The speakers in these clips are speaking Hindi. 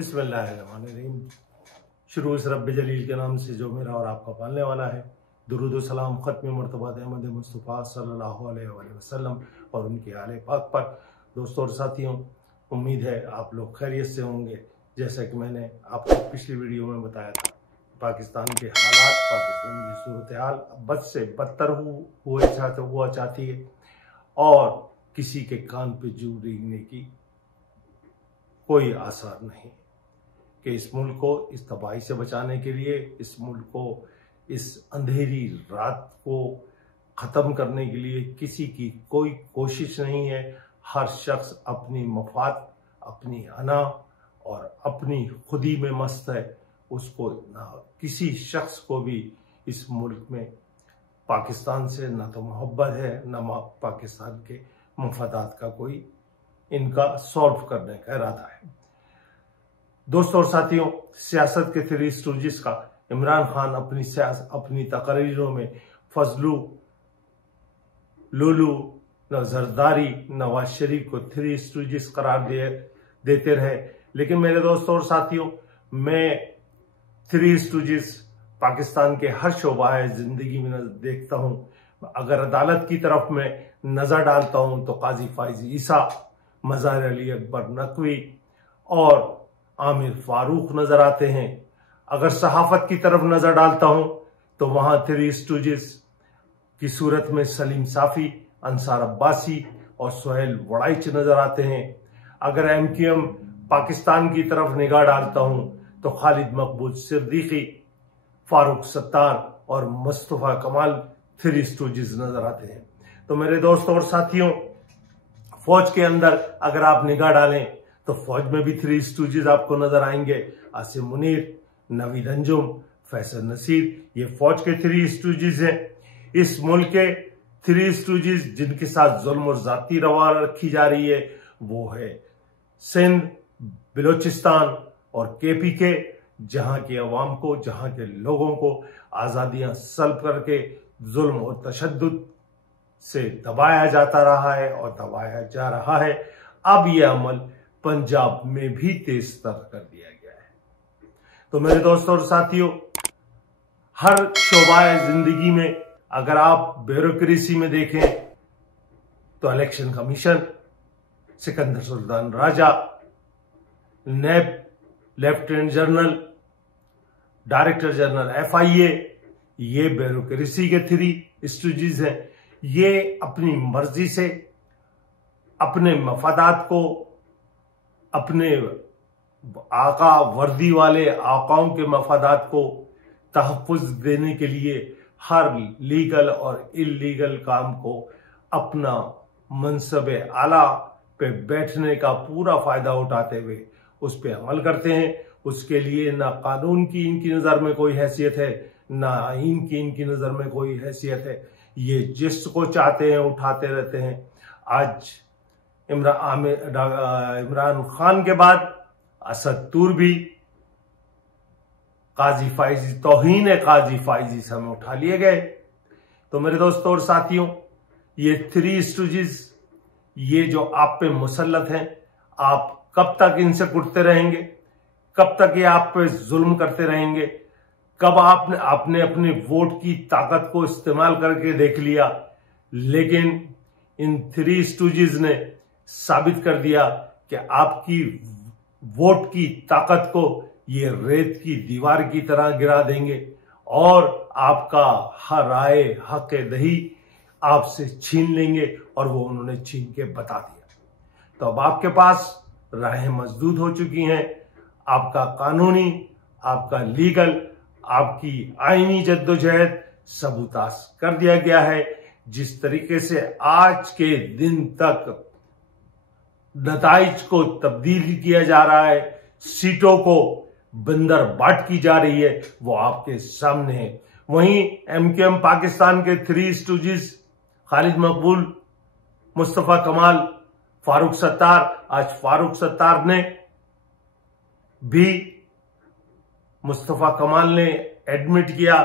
बिस्मिल्लाहिर्रहमानिर्रहीम। शुरू इस रब्ब जलील के नाम से जो मेरा और आपका पालने वाला है। दुरूद व सलाम ख़त्म मर्तबा अहमद मुस्तफ़ा सल्लल्लाहु अलैहि वसल्लम और उनके आले पाक पर। दोस्तों और साथियों, उम्मीद है आप लोग खैरियत से होंगे। जैसा कि मैंने आपको पिछली वीडियो में बताया था, पाकिस्तान के हालात, पाकिस्तान की सूरत हाल बद से बदतर हुआ चाहती है और किसी के कान पे जू रेंगने की कोई आसार नहीं कि इस मुल्क को इस तबाही से बचाने के लिए, इस मुल्क को इस अंधेरी रात को ख़त्म करने के लिए किसी की कोई कोशिश नहीं है। हर शख्स अपनी मफाद, अपनी अना और अपनी खुदी में मस्त है। उसको ना किसी शख्स को भी इस मुल्क में पाकिस्तान से ना तो मोहब्बत है, ना पाकिस्तान के मफादात का कोई इनका सॉल्व करने का इरादा है। दोस्तों और साथियों, सियासत के थ्री स्टूजिस का इमरान खान अपनी तकरीरों में फजलू, लुलू, न जरदारी, नवाज शरीफ को थ्री स्टूजिस करार देते रहे। लेकिन मेरे दोस्तों और साथियों, मैं थ्री स्टूजिस पाकिस्तान के हर शोबा जिंदगी में देखता हूं। अगर अदालत की तरफ में नजर डालता हूं तो काजी फाइज ईसा, मज़ार अली अकबर नकवी और आमिर फारूक नजर आते हैं। अगर सहाफत की तरफ नजर डालता हूं तो वहां थ्री स्टूजिस की सूरत में सलीम साफी, अंसार अब्बासी और सोहेल वड़ाइच नजर आते हैं। अगर MQM पाकिस्तान की तरफ निगाह डालता हूं तो खालिद मकबूल सिद्दीकी, फारूक सत्तार और मुस्तफा कमाल थ्री स्टूजिस नजर आते हैं। तो मेरे दोस्तों और साथियों, फौज के अंदर अगर आप निगाह डालें तो फौज में भी थ्री स्टूजिस आपको नजर आएंगे। आसिम मुनीर, नवीद अंजुम, फैसल नसीर, ये फौज के थ्री स्टूजिस हैं। इस मुल्क के थ्री स्टूजिस जिनके साथ जुल्म और जाती रवा रखी जा रही है वो है सिंध, बलोचिस्तान और KPK, जहां के अवाम को, जहां के लोगों को आजादियां सल्ब करके जुल्म और तशद्दुद से दबाया जाता रहा है और दबाया जा रहा है। अब यह अमल पंजाब में भी तेज तर कर दिया गया है। तो मेरे दोस्तों और साथियों, हर शोबाए जिंदगी में अगर आप ब्यूरोक्रेसी में देखें तो इलेक्शन कमीशन, सिकंदर सुल्तान राजा, नैब lieutenant general, director general FIA, ये ब्यूरोक्रेसी के थ्री स्टूजिस हैं। ये अपनी मर्जी से अपने मफादात को, अपने आका वर्दी वाले आकाओं के मफादात को तहफ़्फ़ुज़ देने के लिए हर लीगल और इल्लीगल काम को अपना मनसब आला पे बैठने का पूरा फायदा उठाते हुए उस पर अमल करते हैं। उसके लिए ना कानून की इनकी नज़र में कोई हैसियत है, ना आईन की इनकी नज़र में कोई हैसियत है। ये जिसको चाहते हैं उठाते रहते हैं। आज इमरान खान के बाद असद तुर्बी, काजी फाइजी, तौहीन काजी फाइजी समय उठा लिए गए। तो मेरे दोस्तों और साथियों, ये थ्री स्टूजिस, ये जो आप पे मुसल्लत हैं, आप कब तक इनसे कुटते रहेंगे? कब तक ये आप पे जुल्म करते रहेंगे? कब आपने अपने वोट की ताकत को इस्तेमाल करके देख लिया? लेकिन इन थ्री स्टूजिस ने साबित कर दिया कि आपकी वोट की ताकत को ये रेत की दीवार की तरह गिरा देंगे और आपका हर आए हक दही आपसे छीन लेंगे। और वो उन्होंने छीन के बता दिया। तो अब आपके पास राहें मजदूद हो चुकी हैं। आपका कानूनी, आपका लीगल, आपकी आईनी जद्दोजहद सबूतास कर दिया गया है। जिस तरीके से आज के दिन तक नताइज को तब्दील किया जा रहा है, सीटों को बंदर बाट की जा रही है, वो आपके सामने है। वहीं MQM पाकिस्तान के थ्री स्टूजिस खालिद मकबूल, मुस्तफा कमाल, फारूक सत्तार, आज फारूक सत्तार ने भी, मुस्तफा कमाल ने एडमिट किया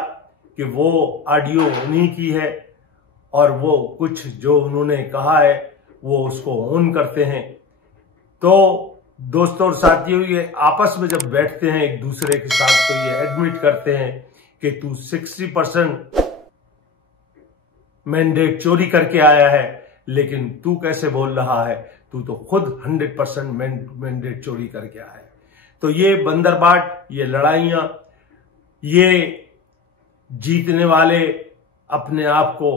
कि वो ऑडियो उन्हीं की है और वो कुछ जो उन्होंने कहा है वो उसको ऑन करते हैं। तो दोस्तों और साथियों, ये आपस में जब बैठते हैं एक दूसरे के साथ तो ये एडमिट करते हैं कि तू 60% मैंडेट चोरी करके आया है, लेकिन तू कैसे बोल रहा है, तू तो खुद 100% मैंडेट चोरी करके आया है। तो ये बंदरबाट, ये लड़ाइयां, ये जीतने वाले अपने आप को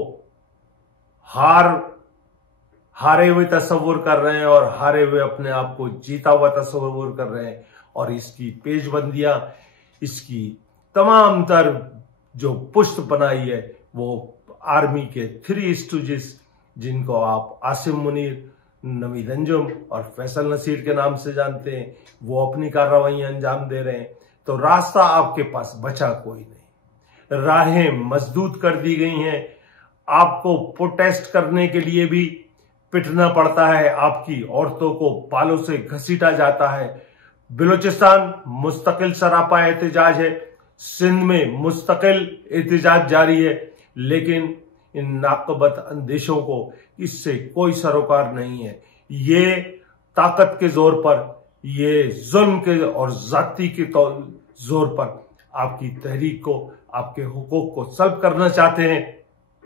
हारे हुए तस्वुर कर रहे हैं और हारे हुए अपने आप को जीता हुआ तस्वुर कर रहे हैं। और इसकी पेशबंदियां, इसकी तमाम तर जो पुष्ट बनाई है वो आर्मी के 3 स्टूजेस, जिनको आप आसिम मुनीर, नवीद अंजुम और फैसल नसीर के नाम से जानते हैं, वो अपनी कार्रवाइयां अंजाम दे रहे हैं। तो रास्ता आपके पास बचा कोई नहीं, राहें मजदूद कर दी गई हैं। आपको प्रोटेस्ट करने के लिए भी पिटना पड़ता है, आपकी औरतों को बालों से घसीटा जाता है। बलूचिस्तान मुस्तकिल सरापा एहतजाज है, सिंध में मुस्तकिल एहतजाज जारी है, लेकिन इन नाकबत अंदेशों को इससे कोई सरोकार नहीं है। ये ताकत के जोर पर, ये जुल्म के और जाति के जोर पर आपकी तहरीक को, आपके हुकूक को सल्ब करना चाहते हैं।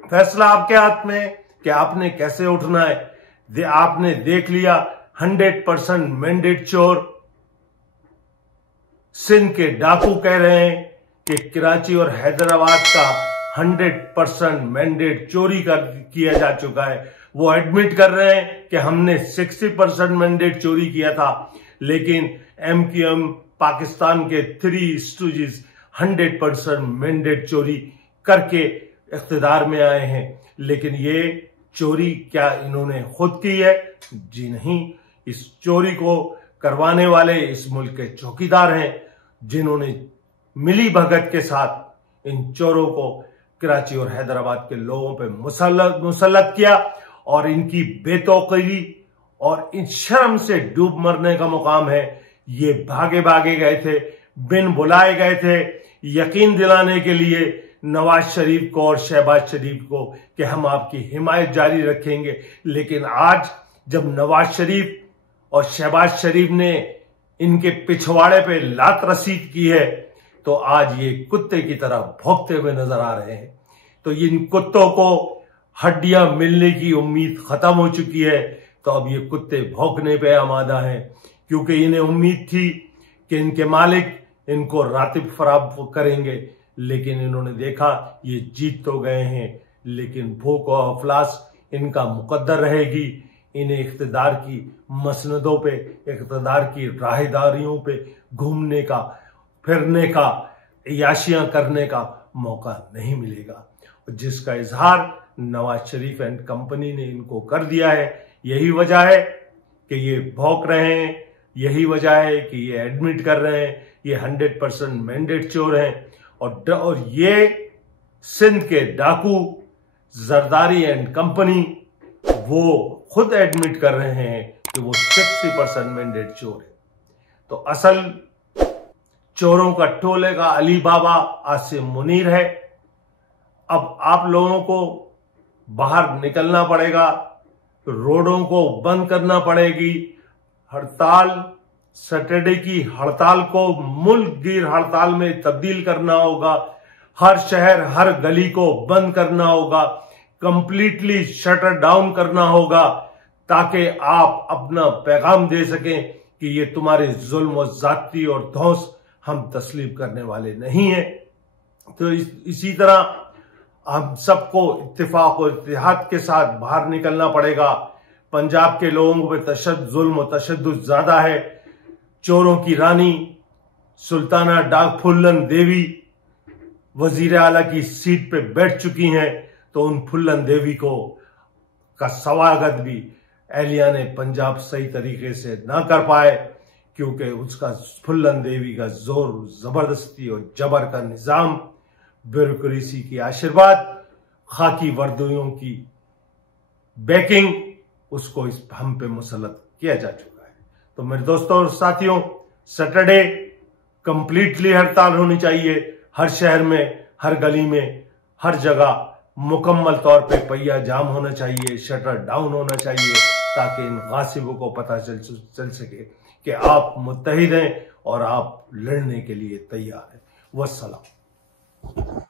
फैसला आपके हाथ में है कि आपने कैसे उठना है। आपने देख लिया 100% मैंडेट चोर। सिंध के डाकू कह रहे हैं कि कराची और हैदराबाद का 100% मैंडेट चोरी किया जा चुका है। वो एडमिट कर रहे हैं कि हमने 60% मैंडेट चोरी किया था, लेकिन MQM पाकिस्तान के 3 स्टूजेस 100% मैंडेट चोरी करके इख्तिदार में आए हैं। लेकिन ये चोरी क्या इन्होंने खुद की है? जी नहीं, इस चोरी को करवाने वाले इस मुल्क के चौकीदार हैं, जिन्होंने मिली भगत के साथ इन चोरों को कराची और हैदराबाद के लोगों पे मुसल्लत किया। और इनकी बेतौकीरी और इन शर्म से डूब मरने का मुकाम है। ये भागे भागे गए थे, बिन बुलाए गए थे, यकीन दिलाने के लिए नवाज शरीफ को और शहबाज शरीफ को कि हम आपकी हिमायत जारी रखेंगे। लेकिन आज जब नवाज शरीफ और शहबाज शरीफ ने इनके पिछवाड़े पे लात रसीद की है, तो आज ये कुत्ते की तरह भौंकते हुए नजर आ रहे हैं। तो इन कुत्तों को हड्डियां मिलने की उम्मीद खत्म हो चुकी है। तो अब ये कुत्ते भौंकने पे आमादा हैं, क्योंकि इन्हें उम्मीद थी कि इनके मालिक इनको रातिब फराब करेंगे, लेकिन इन्होंने देखा ये जीत तो गए हैं, लेकिन भूख और अफलास इनका मुकद्दर रहेगी। इन्हें इख्तिदार की मसनदों पे, इख्तिदार की राहदारियों पे घूमने का, फिरने का, याशियां करने का मौका नहीं मिलेगा, जिसका इजहार नवाज शरीफ एंड कंपनी ने इनको कर दिया है। यही वजह है कि ये भौंक रहे हैं, यही वजह है कि ये एडमिट कर रहे हैं ये 100% मैंडेट चोर हैं। और ये सिंध के डाकू जरदारी एंड कंपनी वो खुद एडमिट कर रहे हैं कि वो 60% मैंडेट चोर है। तो असल चोरों का टोले का अली बाबा आसिम मुनीर है। अब आप लोगों को बाहर निकलना पड़ेगा, रोडों को बंद करना पड़ेगी। हड़ताल, सैटरडे की हड़ताल को मुल्क गिर हड़ताल में तब्दील करना होगा। हर शहर, हर गली को बंद करना होगा, कंप्लीटली शटर डाउन करना होगा, ताकि आप अपना पैगाम दे सकें कि ये तुम्हारे जुल्म और जाती और धौंस हम तस्लीम करने वाले नहीं हैं। तो इसी तरह हम सबको इत्तेफाक और इत्तेहाद के साथ बाहर निकलना पड़ेगा। पंजाब के लोगों पर जुल्म और तशद्दुद ज्यादा है। चोरों की रानी सुल्ताना डाक फुल्लन देवी वजीर आला की सीट पे बैठ चुकी हैं, तो उन फुल्लन देवी का स्वागत भी एहलिया ने पंजाब सही तरीके से ना कर पाए, क्योंकि उसका फुल्लन देवी का जोर, जबरदस्ती और जबर का निजाम, ब्यूरोक्रेसी की आशीर्वाद, खाकी वर्दियों की बैकिंग, उसको इस हम पे मुसल्लत किया जा चुका है। तो मेरे दोस्तों और साथियों, सैटरडे कंप्लीटली हड़ताल होनी चाहिए। हर शहर में, हर गली में, हर जगह मुकम्मल तौर पे पहिया जाम होना चाहिए, शटर डाउन होना चाहिए, ताकि इन गासिबों को पता चल सके कि आप मुत्तहिद हैं और आप लड़ने के लिए तैयार हैं। वस्सलाम।